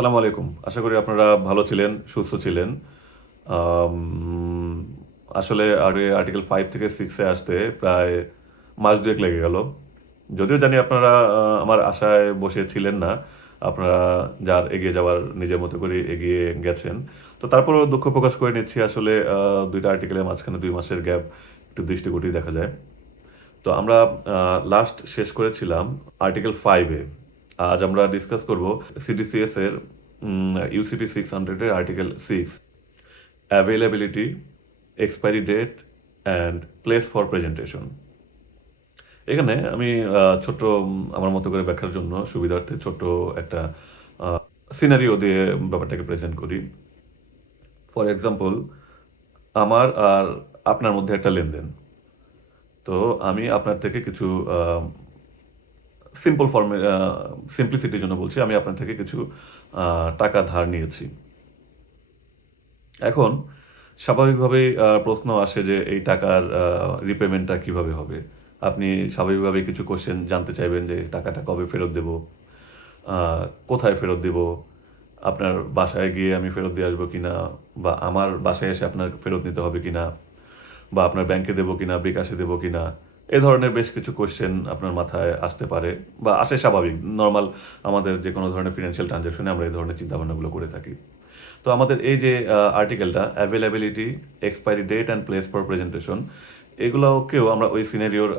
আসসালামু আলাইকুম। আশা করি আপনারা ভালো ছিলেন, সুস্থ ছিলেন। আম আসলে আর্টিকেল 5 থেকে 6 এ আসতে প্রায় মাস ২ এক লেগে গেল। যদিও জানি আপনারা আমার আশায় বসে ছিলেন না। আপনারা এগিয়ে যাওয়ার নিজের মতো করে এগিয়ে গেছেন। তো তারপরেও দুঃখ প্রকাশ করে নিচ্ছি আসলে ২ টা আর্টিকেলের মাঝখানে ২ মাসের গ্যাপ একটু দৃষ্টিকটু দেখা যায়। তো আমরা আ লাস্ট শেষ করেছিলাম আর্টিকেল 5 এ। আজ আমরা ডিসকাস করব সিডিসিএস এর ইউসিপি 600 এর article 6 availability, expiry date and place for presentation. এখানে আমি ছোট্ট আমার মতো করে ব্যাখ্যার জন্য সুবিধার্থে ছোট্ট একটা আ সিনারিও দিয়ে ব্যাপারটাকে প্রেজেন্ট করি। ফর এক্সাম্পল আমার আর আপনার মধ্যে একটা লেনদেন। তো আমি আপনার থেকে কিছু আ সিম্পল ফর্মে সিম্পলিসিটির জন্য বলছি। আমি আপনার থেকে কিছু আ টাকা ধার নিয়েছি। এখন স্বাভাবিকভাবেই প্রশ্ন আসে যে এই টাকার রিপেমেন্টটা কিভাবে হবে? আপনি স্বাভাবিকভাবেই কিছু কোয়েশ্চেন জানতে চাইবেন যে টাকাটা কবে ফেরত দেব? আ কোথায় ফেরত দিব? আপনার বাসায় গিয়ে আমি ফেরত দিয়ে আসবো কিনা? বা আমার বাসায় এসে আপনার ফেরত নিতে হবে কিনা? বা আপনার ব্যাংকে দেবো কিনা, বিকাশে দেবো কিনা? এ ধরনের বেশ কিছু কোয়েশ্চেন আপনার মাথায় আসতে পারে বা আসে স্বাভাবিক। নরমাল আমাদের যেকোনো ধরনের ফিন্যান্সিয়াল ট্রান্সেকশন এ আমরা এই ধরনের চিন্তাভাবনাগুলো করে থাকি। তো আমাদের এই যে আর্টিকেলটা availability, expiry date and place for presentation এগুলোকেও আমরা ওই সিনারিওর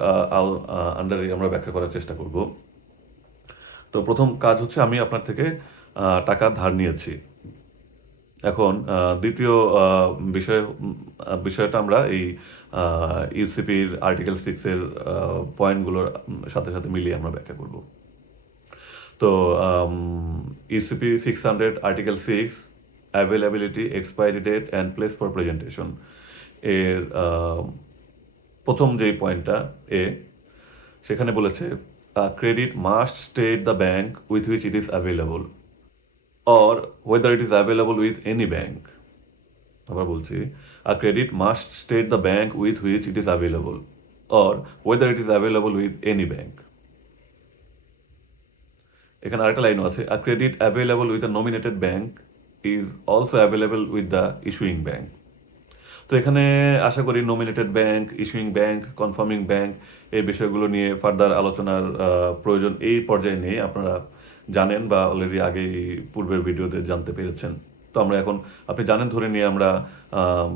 আন্ডারে আমরা ব্যাখ্যা করার চেষ্টা করব। তো ১ম কাজ হচ্ছে আমি আপনার থেকে টাকা ধার নিয়েছি। এখন ২য় বিষয়টা আমরা এই আ ইউসিপির আর্টিকেল 6 এর পয়েন্টগুলোর সাথে মিলিয়ে আমরা ব্যাখ্যা করব। তো আম UCP 600 article 6 availability, expiry date and place for presentation এর ১ম যেই পয়েন্টটা এ সেখানে বলেছে, "A credit must state the bank with which it is available or whether it is available with any bank." আবার বলছি, "A credit must state the bank with which it is available or whether it is available with any bank." এখানে আরেকটা লাইনও আছে, "A credit available with a nominated bank is also available with the issuing bank." তো এখানে আশা করি nominated bank, issuing bank, confirming bank এই বিষয়গুলো নিয়ে ফার্দার আলোচনার প্রয়োজন এই পর্যায়ে নেই। আপনারা জানেন বা অলরেডি আগেই পূর্বের ভিডিওতে জানতে পেরেছেন। তো আমরা এখন আপনি জানেন ধরে নিয়ে আমরা আম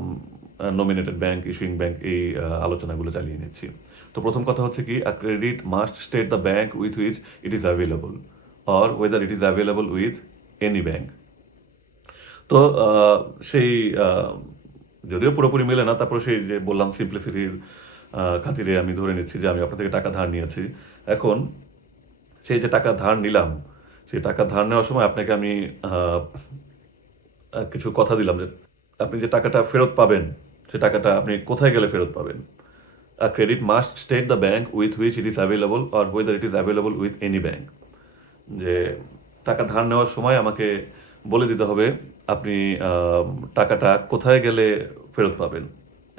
নমিনেটেড ব্যাংক, ইস্যুইং ব্যাংক এই আলোচনাগুলো চালিয়ে নিচ্ছি। তো ১ম কথা হচ্ছে কি, "A credit must state the bank with which it is available or whether it is available with any bank." তো সেই আ যদিও পুরোপুরি মেলে না, তারপরে সেই যে বললাম সিম্পলিসিটির খাতিরে আমি ধরে নিচ্ছি যে আমি আপনার থেকে টাকা ধার নিয়েছি। এখন সেই যে টাকা ধার নিলাম, সেই টাকা ধার নেওয়ার সময় আপনাকে আমি আ কিছু কথা দিলাম যে আপনি যে টাকাটা ফেরত পাবেন, সে টাকাটা আপনি কোথায় গেলে ফেরত পাবেন? "A credit must state the bank with which it is available or whether it is available with any bank." যে টাকা ধার নেওয়ার সময় আমাকে বলে দিতে হবে আপনি আ টাকাটা কোথায় গেলে ফেরত পাবেন।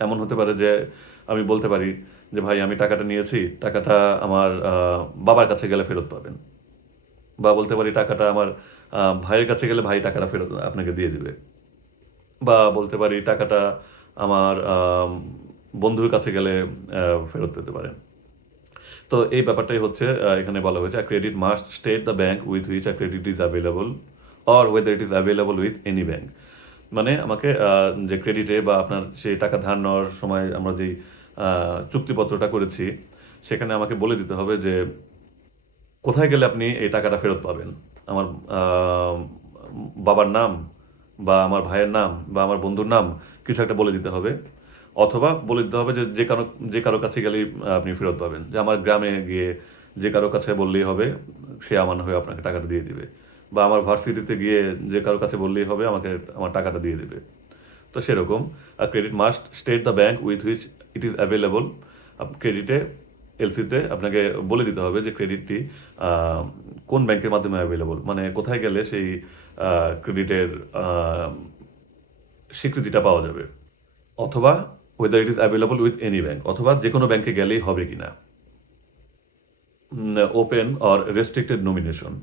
এমন হতে পারে যে আমি বলতে পারি যে, "ভাই আমি টাকাটা নিয়েছি, টাকাটা আমার বাবার কাছে গেলে ফেরত পাবেন।" বা বলতে পারি টাকাটা আমার ভাইয়ের কাছে গেলে ভাই টাকাটা ফেরত আপনাকে দিয়ে দিবে। বা বলতে পারি টাকাটা আমার বন্ধুর কাছে গেলে ফেরত পেতে পারেন। তো এই ব্যাপারটাই হচ্ছে এখানে বলা হয়েছে, "A credit must state the bank with which a credit is available or whether it is available with any bank." মানে আমাকে যে ক্রেডিটে বা আপনার সেই টাকা ধার নেওয়ার সময় আমরা যেই আ চুক্তিপত্রটা করেছি, সেখানে আমাকে বলে দিতে হবে যে কোথায় গেলে আপনি এই টাকাটা ফেরত পাবেন? আমার আ বাবার নাম বা আমার ভাইয়ের নাম বা আমার বন্ধুর নাম কিছু একটা বলে দিতে হবে। অথবা বলে দিতে হবে যে, যে কারো কাছে গেলেই আপনি ফেরত পাবেন। যে আমার গ্রামে গিয়ে যে কারো কাছে বললেই হবে, সে আমার হয়ে আপনাকে টাকাটা দিয়ে দিবে। বা আমার ভার্সিটিতে গিয়ে যে কারো কাছে বললেই হবে আমাকে আমার টাকাটা দিয়ে দিবে। তো সেরকম credit must state the bank with which it is available. ক্রেডিটে এলসিতে আপনাকে বলে দিতে হবে যে ক্রেডিটটি আ কোন ব্যাংকের মাধ্যমে অ্যাভেইলেবল। মানে কোথায় গেলে সেই আ ক্রেডিটের আ স্বীকৃতিটা পাওয়া যাবে। অথবা whether it is available with any bank অথবা যেকোনো ব্যাংকে গেলেই হবে কিনা। Open or restricted nomination.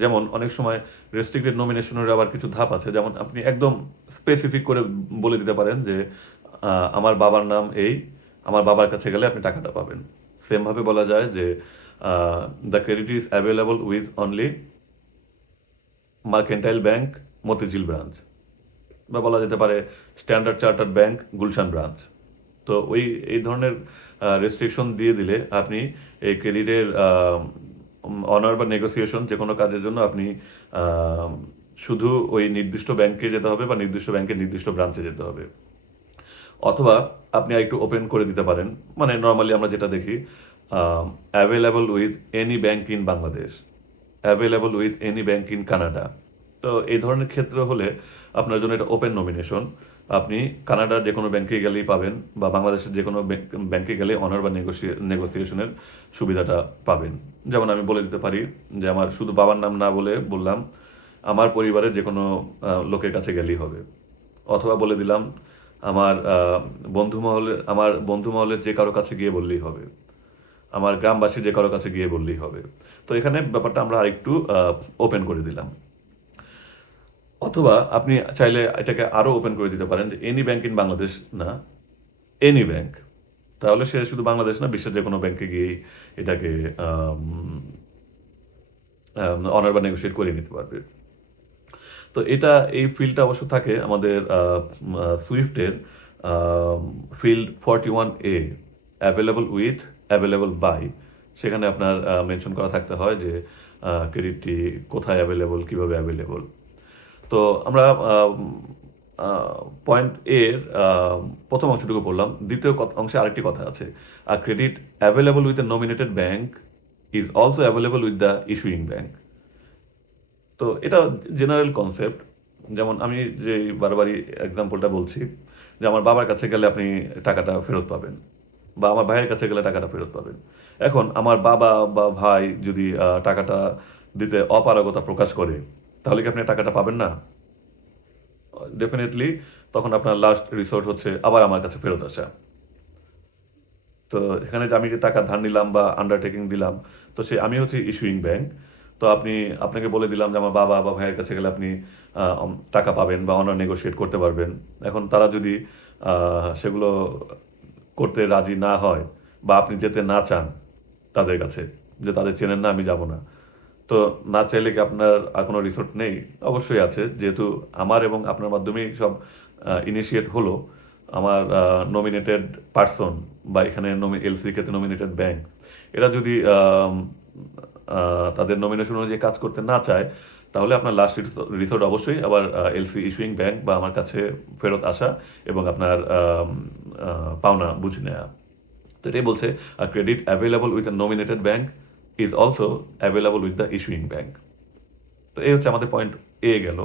যেমন অনেক সময় রেস্ট্রিক্টেড নমিনেশনের আবার কিছু ধাপ আছে, যেমন আপনি একদম স্পেসিফিক করে বলে দিতে পারেন যে আমার বাবার নাম এই, আমার বাবার কাছে গেলে আপনি টাকাটা পাবেন। সেমভাবে বলা যায় যে the credit is available with only mercantile bank Motijheel branch, বা বলা যেতে পারে standard chartered bank Gulshan branch. তো এই ধরনের রেস্ট্রিকশন দিয়ে দিলে আপনি এই ক্রেডিটের অনার বা নেগোসিয়েশন যে কোনো কাজের জন্য আপনি আহ, শুধু ওই নির্দিষ্ট ব্যাংকে যেতে হবে বা নির্দিষ্ট ব্যাংকের নির্দিষ্ট ব্রাঞ্চে যেতে হবে। অথবা আপনি আরেকটু ওপেন করে দিতে পারেন, মানে নর্মালি আমরা যেটা দেখি, available with any bank in Bangladesh, available with any bank in Canada. তো এই ধরনের ক্ষেত্র হলে আপনার জন্য এটা ওপেন নমিনেশন। আপনি কানাডার যে কোনো ব্যাংকে গেলেই পাবেন, বা বাংলাদেশের যে কোনো ব্যাংকে গেলে অনার বা নেগোসিয়েশনের সুবিধাটা পাবেন। যেমন আমি বলে দিতে পারি যে আমার শুধু বাবার নাম না বলে বললাম আমার পরিবারের যে কোনো লোকের কাছে গেলেই হবে। অথবা বলে দিলাম আমার বন্ধু মহলের যে কারো কাছে গিয়ে বললেই হবে, আমার গ্রামবাসী যে কারো কাছে গিয়ে বললেই হবে। তো এখানে ব্যাপারটা আমরা আরেকটু ওপেন করে দিলাম। অথবা আপনি চাইলে এটাকে আরো ওপেন করে দিতে পারেন যে এনি ব্যাংক ইন বাংলাদেশ না, এনি ব্যাংক। তাহলে সে শুধু বাংলাদেশ না, বিশ্বের যে কোনো ব্যাংকে গিয়েই এটাকে অনার বা নেগোশিয়েট করে নিতে পারবে। তো এই ফিল্ডটা অবশ্য থাকে আমাদের সুইফটের field 41A, available with, available by. সেখানে আপনার মেনশন করা থাকতে হয় যে ক্রেডিটটি কোথায় অ্যাভেলেবল, কিভাবে অ্যাভেলেবল। তো আমরা পয়েন্ট এর প্রথম অংশটুকু পড়লাম। দ্বিতীয় অংশে আরেকটি কথা আছে, আর credit available with a nominated bank is also available with the issuing bank. তো এটা জেনারেল কনসেপ্ট। যেমন আমি যে বারবারই এক্সাম্পলটা বলছি যে আমার বাবার কাছে গেলে আপনি টাকাটা ফেরত পাবেন, বা আমার ভাইয়ের কাছে গেলে টাকাটা ফেরত পাবেন। এখন আমার বাবা বা ভাই যদি টাকাটা দিতে অপারগতা প্রকাশ করে, তাহলে কি আপনি টাকাটা পাবেন না? ডেফিনেটলি তখন আপনার লাস্ট রিসোর্ট হচ্ছে আবার আমার কাছে ফেরত আসা। তো এখানে যে আমি যে টাকা ধার নিলাম বা আন্ডারটেকিং দিলাম, তো আমি হচ্ছে ইস্যুইং ব্যাংক। তো আপনাকে বলে দিলাম যে আমার বাবা বা ভাইয়ের কাছে গেলে আপনি টাকা পাবেন বা অনার নেগোশিয়েট করতে পারবেন। এখন তারা যদি সেগুলো করতে রাজি না হয়, বা আপনি যেতে না চান তাদের কাছে, যে তাদের চেনেন না, আমি যাব না, তো না চাইলে কি আপনার আর কোনো রিসোর্ট নেই? অবশ্যই আছে, যেহেতু আমার এবং আপনার মাধ্যমেই সব ইনিশিয়েট হলো। আমার নমিনেটেড পার্সন বা এখানে এলসির ক্ষেত্রে নমিনেটেড ব্যাংক, এরা যদি তাদের নমিনেশন অনুযায়ী কাজ করতে না চায়, তাহলে আপনার লাস্ট রিসোর্ট অবশ্যই আবার এলসি ইস্যুইং ব্যাংক বা আমার কাছে ফেরত আসা এবং আপনার পাওনা বুঝে নেওয়া। তো এটাই বলছে, credit available with a nominated bank is also available with the issuing bank. তো এই হচ্ছে আমাদের পয়েন্ট এ গেল।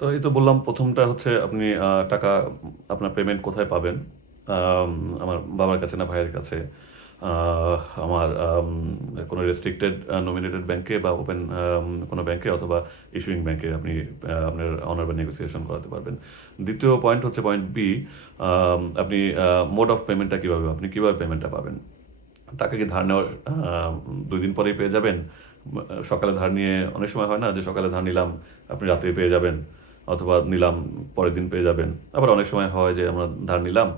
তো এই তো বললাম, প্রথমটা হচ্ছে আপনি টাকা আপনার পেমেন্ট কোথায় পাবেন? আম, আমার বাবার কাছে না ভাইয়ের কাছে? আমার কোনো রেস্ট্রিক্টেড নমিনেটেড ব্যাংকে বা ওপেন কোনো ব্যাংকে অথবা ইস্যুইং ব্যাংকে আপনি আপনার অনার বা নেগোসিয়েশন করাতে পারবেন। দ্বিতীয় পয়েন্ট হচ্ছে পয়েন্ট বি, আপনি মোড অফ পেমেন্টটা কীভাবে, আপনি কীভাবে পেমেন্টটা পাবেন? টাকা কি ধার নেওয়ার ২ দিন পরেই পেয়ে যাবেন? সকালে ধার নিয়ে অনেক সময় হয় না যে সকালে ধার নিলাম, আপনি রাতেই পেয়ে যাবেন, অথবা নিলাম পরের দিন পেয়ে যাবেন। আবার অনেক সময় হয় যে আমরা ধার নিলাম,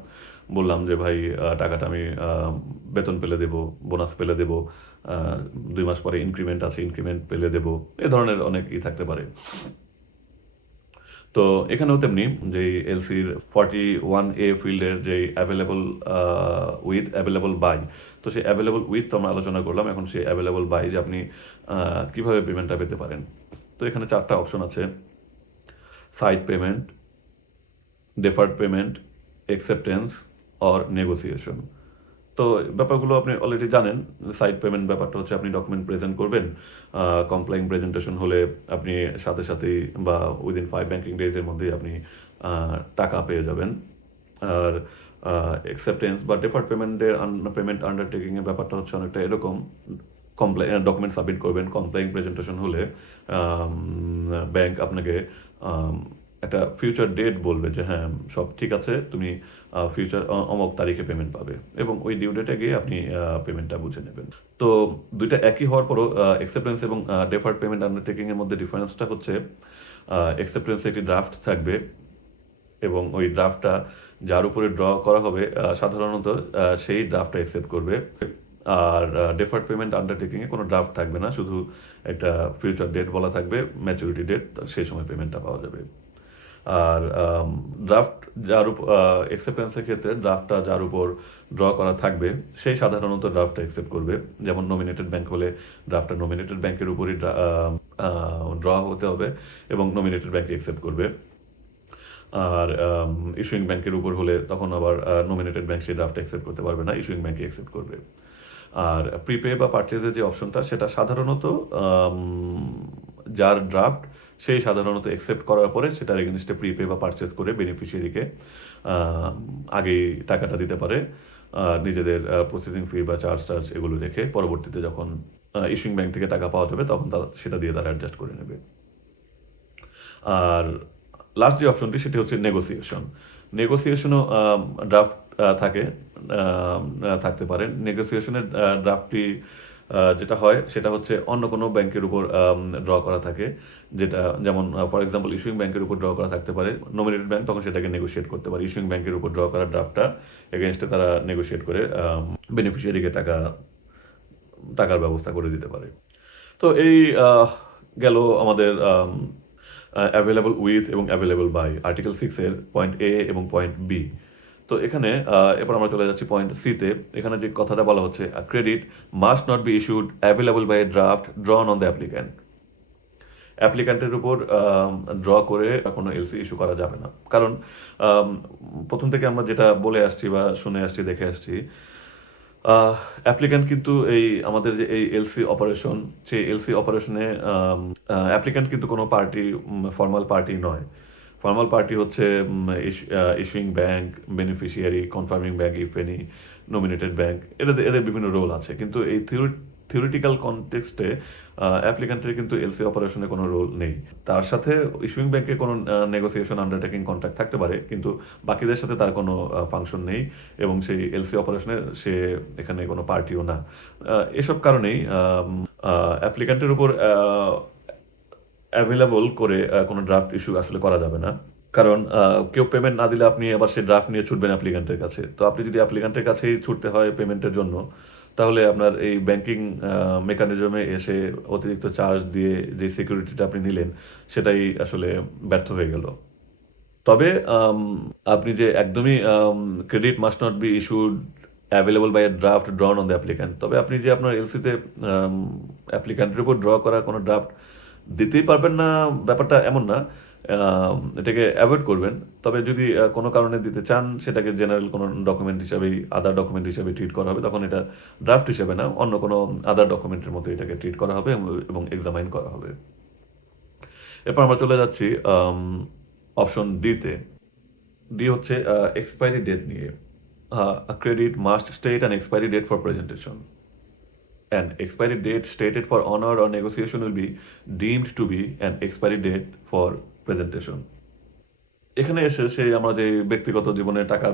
বললাম যে ভাই টাকাটা আমি বেতন পেলে দেবো, বোনাস পেলে দেবো, আ ২ মাস পরে ইনক্রিমেন্ট আছে, ইনক্রিমেন্ট পেলে দেবো। এ ধরনের অনেক থাকতে পারে। তো এখানেও তেমনি যে এলসির 41A ফিল্ডের যে অ্যাভেলেবল উইথ, অ্যাভেলেবল বাই। তো সেই অ্যাভেলেবল উইথ তো আমরা আলোচনা করলাম। এখন সেই অ্যাভেলেবল বাই যে আপনি কিভাবে পেমেন্টটা পেতে পারেন। তো এখানে ৪ টা অপশন আছে: side payment, deferred payment, acceptance or negotiation. তো ব্যাপারগুলো আপনি অলরেডি জানেন। সাইড পেমেন্ট ব্যাপারটা হচ্ছে আপনি ডকুমেন্ট প্রেজেন্ট করবেন। কমপ্লাইং প্রেজেন্টেশন হলে আপনি সাথে সাথেই বা উইদিন 5 ব্যাংকিং ডেজের মধ্যেই আপনি টাকা পেয়ে যাবেন। আর অ্যাকসেপ্টেন্স বা ডেফার্ড পেমেন্ট আন্ডারটেকিং এর ব্যাপারটা হচ্ছে অনেকটা এরকম। ডকুমেন্ট সাবমিট করবেন, কমপ্লাইং প্রেজেন্টেশন হলে ব্যাংক আপনাকে একটা ফিউচার ডেট বলবে যে হ্যাঁ, সব ঠিক আছে, তুমি ফিউচার অমুক তারিখে পেমেন্ট পাবে এবং ওই ডিউ ডেটে গিয়ে আপনি পেমেন্টটা বুঝে নেবেন। তো ২ টা একই হওয়ার পরও অ্যাকসেপ্টেন্স এবং ডেফার্ড পেমেন্ট আন্ডারটেকিং এর মধ্যে ডিফারেন্সটা হচ্ছে অ্যাকসেপ্টেন্স এ একটি ড্রাফট থাকবে এবং ওই ড্রাফটটা যার উপরে ড্র করা হবে সাধারণত সেই ড্রাফটটা অ্যাকসেপ্ট করবে। আর ডেফার্ড পেমেন্ট আন্ডারটেকিং এ কোনো ড্রাফট থাকবে না। শুধু একটা ফিউচার ডেট বলা থাকবে, ম্যাচুরিটি ডেট, সেই সময় পেমেন্টটা পাওয়া যাবে। আর ড্রাফট যার উপর অ্যাকসেপ্টেন্স এর ক্ষেত্রে ড্রাফটটা যার উপর ড্র করা থাকবে, সেই সাধারণত ড্রাফটটা অ্যাকসেপ্ট করবে। যেমন নমিনেটেড ব্যাংক হলে ড্রাফটটা নমিনেটেড ব্যাংকের উপরই ড্র হতে হবে এবং নমিনেটেড ব্যাংকই অ্যাকসেপ্ট করবে। আর ইস্যুইং ব্যাংকের উপর হলে তখন আবার নমিনেটেড ব্যাংক সেই ড্রাফট অ্যাকসেপ্ট করতে পারবে না, ইস্যুইং ব্যাংকই অ্যাকসেপ্ট করবে। আর প্রিপে বা পারচেজের যে অপশনটা সেটা সাধারণত আম যার ড্রাফট সেই সাধারণত অ্যাকসেপ্ট করার পরে সেটার এগেইনস্টে প্রিপে বা পারচেজ করে বেনিফিশিয়ারিকে আগেই টাকাটা দিতে পারে। নিজেদের প্রসেসিং ফি বা চার্জ এগুলো রেখে পরবর্তীতে যখন ইস্যুইং ব্যাংক থেকে টাকা পাওয়া যাবে তখন তারা সেটা দিয়ে তারা অ্যাডজাস্ট করে নেবে। আর লাস্ট যে অপশনটি সেটি হচ্ছে নেগোসিয়েশন। নেগোসিয়েশনও ড্রাফট থাকে, থাকতে পারে। নেগোসিয়েশনের ড্রাফটটি যেটা হয় সেটা হচ্ছে অন্য কোনো ব্যাংকের উপর ড্র করা থাকে। যেটা যেমন ফর এক্সাম্পল ইস্যুইং ব্যাংকের উপর ড্র করা থাকতে পারে। নমিনেটেড ব্যাংক তখন সেটাকে নেগোশিয়েট করতে পারে। ইস্যুইং ব্যাংকের উপর ড্র করা ড্রাফটটা এগেইনস্টে তারা নেগোশিয়েট করে বেনিফিশিয়ারিকে টাকার ব্যবস্থা করে দিতে পারে। তো এই গেল আমাদের অ্যাভেলেবল উইথ এবং অ্যাভেলেবল বাই আর্টিকেল 6 এর পয়েন্ট এ এবং পয়েন্ট বি। তো এখানে এরপর আমরা চলে যাচ্ছি পয়েন্ট সি তে। এখানে যে কথাটা বলা হচ্ছে, credit must not be issued available by a draft drawn on the applicant. অ্যাপ্লিক্যান্টের উপর ড্র করে কোনো এলসি ইস্যু করা যাবে না। কারণ আম ১ম থেকে আমরা যেটা বলে আসছি বা শুনে আসছি, দেখে আসছি, অ্যাপ্লিক্যান্ট কিন্তু এই আমাদের যে এই এলসি অপারেশন, সেই এলসি অপারেশনে অ্যাপ্লিক্যান্ট কিন্তু কোনো পার্টি, ফর্মাল পার্টি নয়। ফর্মাল পার্টি হচ্ছে issuing bank, beneficiary, confirming bank if any, nominated bank, এদের বিভিন্ন রোল আছে। কিন্তু এই থিওরিটিক্যাল কনটেক্সটে অ্যাপ্লিক্যান্টের কিন্তু এলসি অপারেশনে কোনো রোল নেই। তার সাথে ইস্যুইং ব্যাংকে কোনো নেগোসিয়েশন, আন্ডারটেকিং কন্ট্রাক্ট থাকতে পারে, কিন্তু বাকিদের সাথে তার কোনো ফাংশন নেই এবং সেই এলসি অপারেশনে সে এখানে কোনো পার্টিও না। এসব কারণেই অ্যাপ্লিক্যান্টের উপর অ্যাভেলেবল করে কোনো ড্রাফট ইস্যু আসলে করা যাবে না। কারণ কেউ পেমেন্ট না দিলে আপনি আবার সেই ড্রাফট নিয়ে ছুটবেন অ্যাপ্লিক্যান্টের কাছে। তো আপনি যদি অ্যাপ্লিক্যান্টের কাছেই ছুটতে হয় পেমেন্টের জন্য, তাহলে আপনার এই ব্যাংকিং মেকানিজমে এসে অতিরিক্ত চার্জ দিয়ে যে সিকিউরিটিটা আপনি নিলেন, সেটাই আসলে ব্যর্থ হয়ে গেল। তবে আপনি যে একদমই credit must not be issued available by a draft drawn on the applicant. তবে আপনি যে আপনার এলসিতে অ্যাপ্লিক্যান্টের উপর ড্র করা কোনো ড্রাফট দিতেই পারবেন না, ব্যাপারটা এমন না। এটাকে এভয়েড করবেন। তবে যদি কোনো কারণে দিতে চান, সেটাকে জেনারেল কোনো ডকুমেন্ট হিসাবেই, আদার ডকুমেন্ট হিসাবে ট্রিট করা হবে। তখন এটা ড্রাফট হিসেবে না, অন্য কোনো আদার ডকুমেন্টের মতো এটাকে ট্রিট করা হবে এবং এক্সামাইন করা হবে। এরপর আমরা চলে যাচ্ছি অপশন ডি তে। ডি হচ্ছে এক্সপায়ারি ডেট নিয়ে। A credit must state an expiry date for presentation. An expiry date stated for honor or negotiation will be deemed to be an expiry date for presentation. এখানে এসে সেই আমরা যে ব্যক্তিগত জীবনে টাকা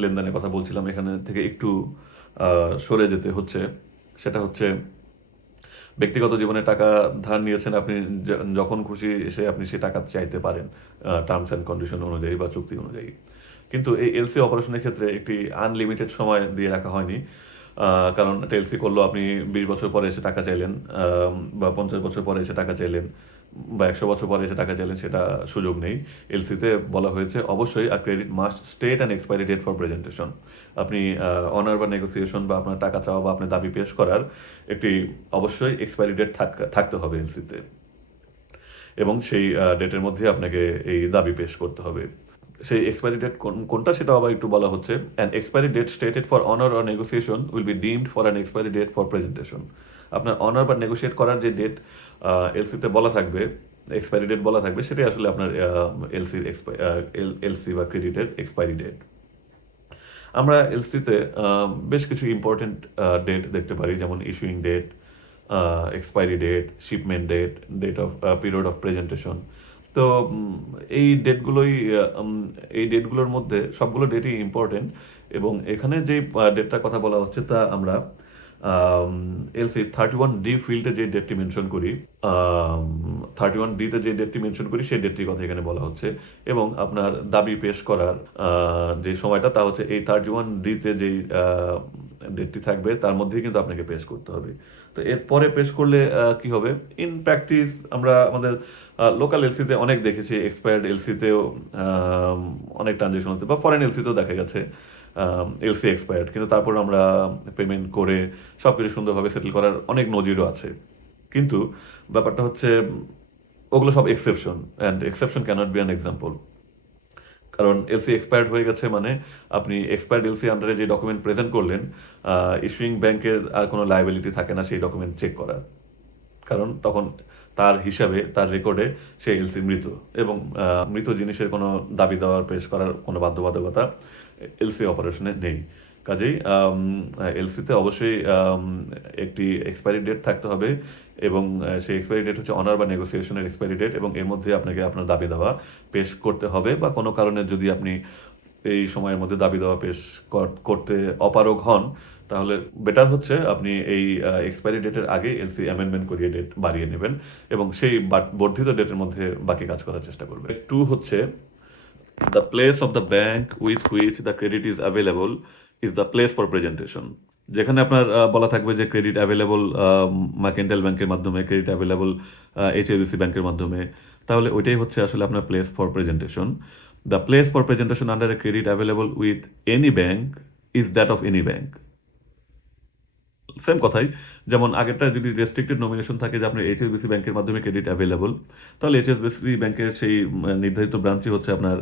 লেনদেনের কথা বলছিলাম, এখানে থেকে একটু সরে যেতে হচ্ছে। সেটা হচ্ছে ব্যক্তিগত জীবনে টাকা ধার নিয়েছেন আপনি, যখন খুশি এসে আপনি সেই টাকা চাইতে পারেন টার্মস অ্যান্ড কন্ডিশন অনুযায়ী বা চুক্তি অনুযায়ী। কিন্তু এই এলসি অপারেশনের ক্ষেত্রে একটি আনলিমিটেড সময় দিয়ে রাখা হয়নি। কারণ একটা এলসি করলেও আপনি ২০ বছর পরে এসে টাকা চাইলেন, বা ৫০ বছর পরে এসে টাকা চাইলেন, বা ১০০ বছর পরে এসে টাকা চাইলেন, সেটা সুযোগ নেই। এলসিতে বলা হয়েছে অবশ্যই credit must state an expiry date for presentation. আপনি অনার বা নেগোসিয়েশন বা আপনার টাকা চাওয়া বা আপনার দাবি পেশ করার একটি অবশ্যই এক্সপায়ারি ডেট থাকতে হবে এলসিতে এবং সেই ডেটের মধ্যে আপনাকে এই দাবি পেশ করতে হবে। সেই এক্সপায়ারি ডেট কোনটা সেটাও আবার একটু বলা হচ্ছে। An expiry date stated for honour or negotiation will be deemed for an expiry date for presentation. আপনার অনার বা নেগোশিয়েট করার যে ডেট এলসিতে বলা থাকবে, এক্সপায়ারি ডেট বলা থাকবে, সেটাই আসলে আপনার এলসি বা ক্রেডিটের এক্সপায়ারি ডেট। আমরা এলসিতে বেশ কিছু ইম্পর্টেন্ট ডেট দেখতে পারি, যেমন issuing date, expiry date, shipment date, date of period of presentation. তো এই ডেটগুলোই এই ডেটগুলোর মধ্যে সবগুলো ডেটই ইম্পর্টেন্ট এবং এখানে যে ডেটটার কথা বলা হচ্ছে তা আমরা এলসি 31D ফিল্ডে যে ডেটটি মেনশন করি 31Dতে যে ডেটটি মেনশন করি সেই ডেটটির কথা এখানে বলা হচ্ছে এবং আপনার দাবি পেশ করার যে সময়টা তা হচ্ছে এই 31Dতে যেই ডেটটি থাকবে তার মধ্যেই কিন্তু আপনাকে পেশ করতে হবে। তো এরপরে পেশ করলে কি হবে? ইন প্র্যাকটিস আমরা আমাদের লোকাল এলসিতে অনেক দেখেছি, এক্সপায়ার্ড এলসিতেও অনেক ট্রানজ্যাকশন হতে বা ফরেন এলসিতেও দেখা গেছে এলসি এক্সপায়ার্ড, কিন্তু তারপর আমরা পেমেন্ট করে সব কিছু সুন্দরভাবে সেটেল করার অনেক নজিরও আছে। কিন্তু ব্যাপারটা হচ্ছে ওগুলো সব exception, and exception cannot be an example. কারণ এলসি এক্সপায়ার্ড হয়ে গেছে মানে আপনি এক্সপায়ার্ড এলসি আন্ডারে যে ডকুমেন্ট প্রেজেন্ট করলেন, ইস্যুইং ব্যাংকের আর কোনো লায়াবিলিটি থাকে না সেই ডকুমেন্ট চেক করার। কারণ তখন তার হিসাবে, তার রেকর্ডে সে এলসি মৃত এবং মৃত জিনিসের কোনো দাবি দেওয়ার পেশ করার কোনো বাধ্যবাধকতা এলসি অপারেশনে নেই। কাজেই এলসিতে অবশ্যই একটি এক্সপায়ারি ডেট থাকতে হবে এবং সেই এক্সপায়ারি ডেট হচ্ছে অনার বা নেগোসিয়েশনের এক্সপায়ারি ডেট এবং এর মধ্যে আপনাকে আপনার দাবি দেওয়া পেশ করতে হবে বা কোনো কারণে যদি আপনি এই সময়ের মধ্যে দাবি দেওয়া পেশ করতে অপারগ হন, তাহলে বেটার হচ্ছে আপনি এই এক্সপায়ারি ডেটের আগে এলসি অ্যামেন্ডমেন্ট করিয়ে ডেট বাড়িয়ে নেবেন এবং সেই বর্ধিত ডেটের মধ্যে বাকি কাজ করার চেষ্টা করবেন। 2 হচ্ছে the place of the bank with which the credit is available is the place for presentation. যেখানে আপনার বলা থাকবে যে ক্রেডিট অ্যাভেলেবল মার্কেন্টাইল ব্যাংকের মাধ্যমে, ক্রেডিট অ্যাভেলেবল এইচএসবিসি ব্যাংকের মাধ্যমে, তাহলে ওইটাই হচ্ছে আসলে আপনার place for presentation. The place for presentation under A credit available with any bank is that of any bank. Same কথাই, যেমন আগেরটা যদি রেস্ট্রিক্টেড নমিনেশন থাকে যে আপনার এইচএসবিসি ব্যাংকের মাধ্যমে ক্রেডিট অ্যাভেলেবল, তাহলে এইচএসবিসি ব্যাংকের সেই নির্ধারিত ব্রাঞ্চই হচ্ছে আপনার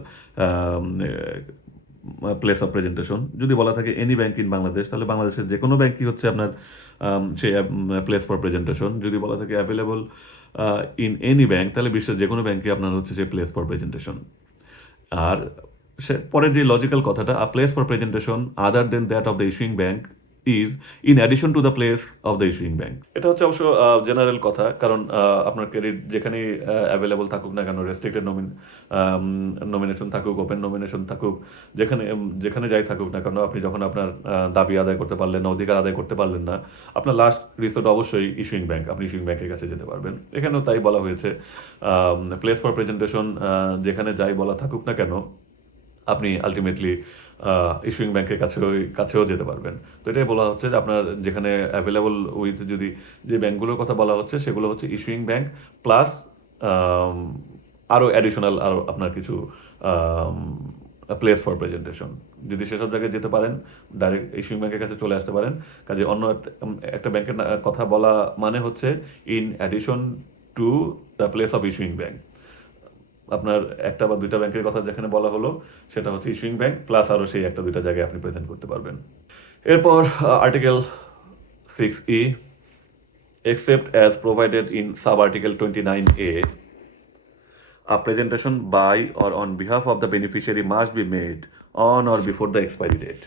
প্লেস অফ প্রেজেন্টেশন। যদি বলা থাকে এনি ব্যাংক ইন বাংলাদেশ, তাহলে বাংলাদেশের যে কোনো ব্যাংকই হচ্ছে আপনার সেই প্লেস ফর প্রেজেন্টেশন। যদি বলা থাকে অ্যাভেলেবল ইন এনি ব্যাংক, তাহলে বিশ্বের যে কোনো ব্যাংকে আপনার হচ্ছে সেই প্লেস ফর প্রেজেন্টেশন। আর সে পরের যে লজিক্যাল কথাটা, a place for presentation other than that of the issuing bank is in addition to the place of the issuing bank. এটা হচ্ছে অবশ্য জেনারেল কথা, কারণ আপনার ক্রেডিট যেখানেই অ্যাভেলেবল থাকুক না কেন, রেস্ট্রিক্টেড নমিনেশন থাকুক, ওপেন নমিনেশন থাকুক, যেখানে যাই থাকুক না কেন, আপনি যখন আপনার দাবি আদায় করতে পারলেন না, অধিকার আদায় করতে পারলেন না, আপনার লাস্ট রিসোর্ট অবশ্যই ইস্যুইং ব্যাংক, আপনি ইস্যুইং ব্যাংকের কাছে যেতে পারবেন। এখানেও তাই বলা হয়েছে, প্লেস ফর প্রেজেন্টেশন যেখানে যাই বলা থাকুক না কেন, আপনি আলটিমেটলি ইস্যুইং ব্যাংকের কাছেও যেতে পারবেন। তো এটাই বলা হচ্ছে যে আপনার যেখানে অ্যাভেলেবল উইথ যদি যে ব্যাংকগুলোর কথা বলা হচ্ছে সেগুলো হচ্ছে ইস্যুইং ব্যাংক প্লাস আরও অ্যাডিশনাল আরও আপনার কিছু প্লেস ফর প্রেজেন্টেশন। যদি সেসব জায়গায় যেতে পারেন, ডাইরেক্ট ইস্যুইং ব্যাংকের কাছে চলে আসতে পারেন। কাজে অন্য একটা ব্যাংকের কথা বলা মানে হচ্ছে in addition to the place of issuing bank. আপনার একটা বা দুইটা ব্যাংকের কথা যেখানে বলা হলো সেটা হচ্ছে ইস্যুইং ব্যাংক প্লাস আরও সেই একটা দুইটা জায়গায় আপনি প্রেজেন্ট করতে পারবেন। এরপর article 6E, except as provided in sub-article 29A, a presentation by or on behalf of the beneficiary must be made on or before the expiry date.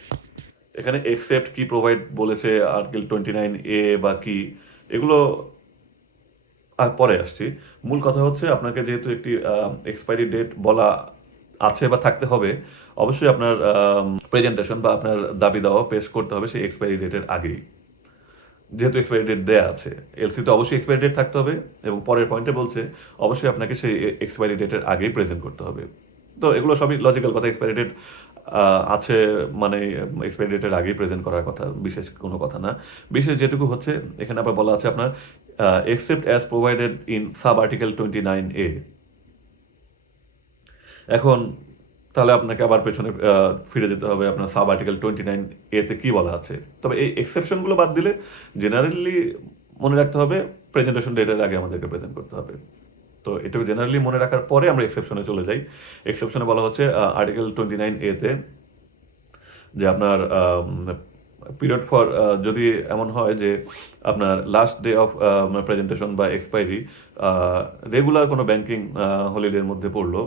এখানে এক্সেপ্ট কি প্রোভাইড বলেছে, আর্টিকেল 29A বা কি, এগুলো আর পরে আসছি। মূল কথা হচ্ছে আপনাকে যেহেতু একটি এক্সপায়ারি ডেট বলা আছে বা থাকতে হবে, অবশ্যই আপনার প্রেজেন্টেশন বা আপনার দাবি দাওয়া পেশ করতে হবে সেই এক্সপায়ারি ডেটের আগেই। যেহেতু এক্সপায়ারি ডেট দেয়া আছে, এলসিতে অবশ্যই এক্সপায়ারি ডেট থাকতে হবে এবং পরের পয়েন্টে বলছে অবশ্যই আপনাকে সেই এক্সপায়ারি ডেটের আগেই প্রেজেন্ট করতে হবে। তো এগুলো সবই লজিক্যাল কথা। এক্সপায়ারি ডেট আছে মানে এক্সপায়ারি ডেটের আগেই প্রেজেন্ট করার কথা, বিশেষ কোনো কথা না। বিশেষ যেটুকু হচ্ছে এখানে আবার বলা আছে আপনার except as provided in sub-article 29A। এখন তাহলে আপনাকে আবার পেছনে ফিরে যেতে হবে, আপনার সাব-আর্টিকেল 29A তে কি বলা আছে। তবে এই এক্সেপশনগুলো বাদ দিলে জেনারেলি মনে রাখতে হবে প্রেজেন্টেশন ডেটের আগে আমাদেরকে প্রেজেন্ট করতে হবে। তো এটুকু জেনারেলি মনে রাখার পরে আমরা এক্সেপশনে চলে যাই। এক্সেপশনে বলা হচ্ছে আর্টিকেল 29A তে যে আপনার পিরিয়ড ফর যদি এমন হয় যে আপনার লাস্ট ডে অফ প্রেজেন্টেশন বা এক্সপায়ারি রেগুলার কোনো ব্যাংকিং হলিডের মধ্যে পড়লো,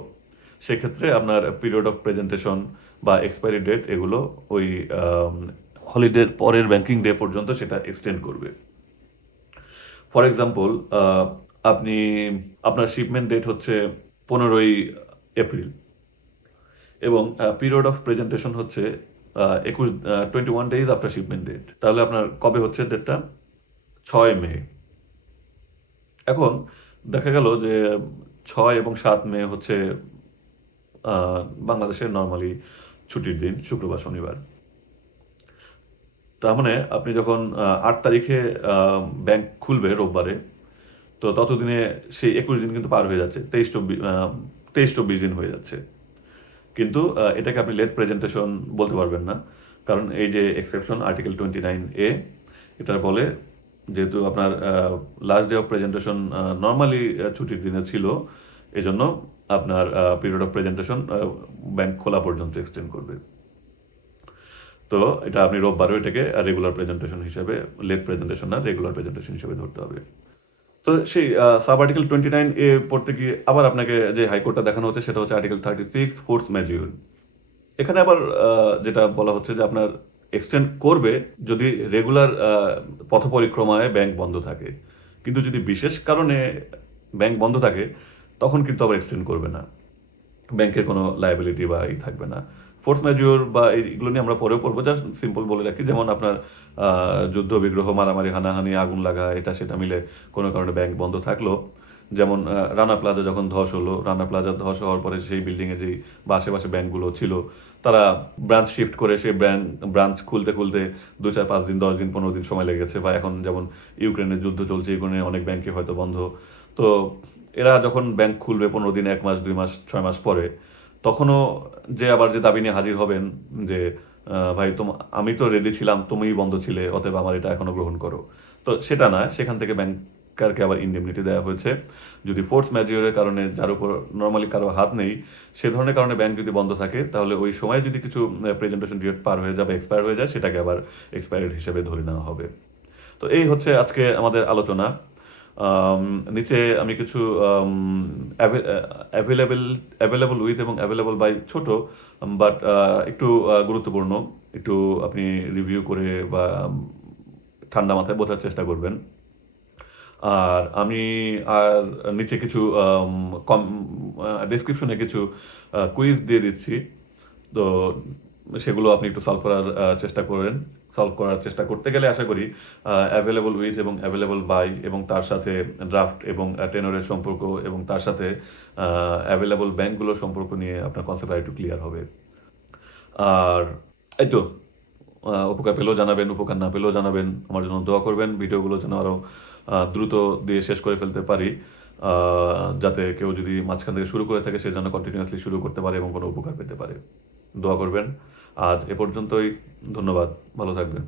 সেক্ষেত্রে আপনার পিরিয়ড অফ প্রেজেন্টেশন বা এক্সপায়ারি ডেট এগুলো ওই হলিডের পরের ব্যাংকিং ডে পর্যন্ত সেটা এক্সটেন্ড করবে। ফর এক্সাম্পল, আপনি আপনার শিপমেন্ট ডেট হচ্ছে 15ই এপ্রিল এবং পিরিয়ড অফ প্রেজেন্টেশন হচ্ছে 21 ডেজ আফটার শিপমেন্ট ডেট। তাহলে আপনার কবে হচ্ছে ডেটটা? 6 মে। এখন দেখা গেল যে 6 এবং 7 মে হচ্ছে বাংলাদেশের নরমালি ছুটির দিন, শুক্রবার, শনিবার। তার মানে আপনি যখন 8 তারিখে ব্যাংক খুলবে রোববারে, তো ততদিনে সেই 21 দিন কিন্তু পার হয়ে যাচ্ছে। 23-24 দিন হয়ে যাচ্ছে। কিন্তু এটাকে আপনি লেট প্রেজেন্টেশন বলতে পারবেন না। কারণ এই যে এক্সেপশন আর্টিকেল 29A এটা বলে যেহেতু আপনার last day of presentation normally ছুটির দিনে ছিল, এজন্য আপনার পিরিয়ড অফ প্রেজেন্টেশন ব্যাংক খোলা পর্যন্ত এক্সটেন্ড করবে। তো এটা আপনি রোববারও এটাকে রেগুলার প্রেজেন্টেশন হিসেবে, লেট প্রেজেন্টেশন না, রেগুলার প্রেজেন্টেশন হিসেবে ধরতে হবে। তো সেই সাব আর্টিকেল 29A পড়তে গিয়ে আবার আপনাকে যে হাইকোর্টটা দেখানো হচ্ছে সেটা হচ্ছে আর্টিকেল 36 ফোর্স ম্যাজিউর। এখানে আবার যেটা বলা হচ্ছে যে আপনার এক্সটেন্ড করবে যদি রেগুলার পথ পরিক্রমায় ব্যাংক বন্ধ থাকে। কিন্তু যদি বিশেষ কারণে ব্যাংক বন্ধ থাকে তখন কিন্তু আবার এক্সটেন্ড করবে না। ব্যাংকের কোনো লায়াবিলিটি বা থাকবে না। ফোর্স ম্যাজিওর বা এইগুলো নিয়ে আমরা পরেও পড়বো, জাস্ট সিম্পল বলে রাখি। যেমন আপনার যুদ্ধ বিগ্রহ, মারামারি, হানাহানি, আগুন লাগা, এটা সেটা মিলে কোনো কারণে ব্যাংক বন্ধ থাকলো। যেমন রানা প্লাজা যখন ধস হলো, রানা প্লাজা ধস হওয়ার পরে সেই বিল্ডিংয়ে যেই বা আশেপাশে ব্যাংকগুলো ছিল, তারা ব্রাঞ্চ শিফট করে সেই ব্রাঞ্চ খুলতে 2, 4, 5 দিন, 10 দিন, 15 দিন সময় লেগেছে। বা এখন যেমন ইউক্রেনের যুদ্ধ চলছে, ইউক্রেনে অনেক ব্যাংকে হয়তো বন্ধ। তো এরা যখন ব্যাংক খুলবে 15 দিন, 1 মাস, 2 মাস, 6 মাস পরে, তখনও আবার যে দাবি নিয়ে হাজির হবেন যে ভাই আমি তো রেডি ছিলাম, তুমিই বন্ধ ছিলে, অতএব আমার এটা এখনো গ্রহণ করো। তো সেটা না, সেখান থেকে ব্যাংকারকে আবার ইনডেমনিটি দেওয়া হয়েছে। যদি ফোর্স ম্যাজিওরের কারণে যার উপর নরমালি কারো হাত নেই, সে ধরনের কারণে ব্যাংক যদি বন্ধ থাকে, তাহলে ওই সময় যদি কিছু প্রেজেন্টেশন ডেট পার হয়ে যাবে, এক্সপায়ার হয়ে যায়, সেটাকে আবার এক্সপায়ার্ড হিসেবে ধরে নেওয়া হবে। তো এই হচ্ছে আজকে আমাদের আলোচনা। আম নিচে আমি কিছু অ্যাভেলেবল উইথ এবং অ্যাভেলেবল বাই ছোট, বাট একটু গুরুত্বপূর্ণ। একটু আপনি রিভিউ করে বা ঠান্ডা মাথায় বোঝার চেষ্টা করবেন। আর আমি আর নিচে কিছু ডেসক্রিপশনে কিছু কুইজ দিয়ে দিচ্ছি। তো সেগুলো আপনি একটু সলভ করার চেষ্টা করতে গেলে আশা করি অ্যাভেলেবল উইথ এবং অ্যাভেলেবল বাই এবং তার সাথে ড্রাফট এবং টেনরের সম্পর্ক এবং তার সাথে অ্যাভেলেবল ব্যাংকগুলোর সম্পর্ক নিয়ে আপনার কনসেপ্ট আরেকটু ক্লিয়ার হবে। আর এই তো উপকার পেলেও জানাবেন, উপকার না পেলেও জানাবেন। আমার জন্য দোয়া করবেন। ভিডিওগুলো যেন আরও দ্রুত দিয়ে শেষ করে ফেলতে পারি। আ যাতে কেউ যদি মাঝখান থেকে শুরু করে থাকে সে যেন কন্টিনিউয়াসলি শুরু করতে পারে এবং কোনো উপকার পেতে পারে। দোয়া করবেন। আজ এ পর্যন্তই। ধন্যবাদ। ভালো থাকবেন।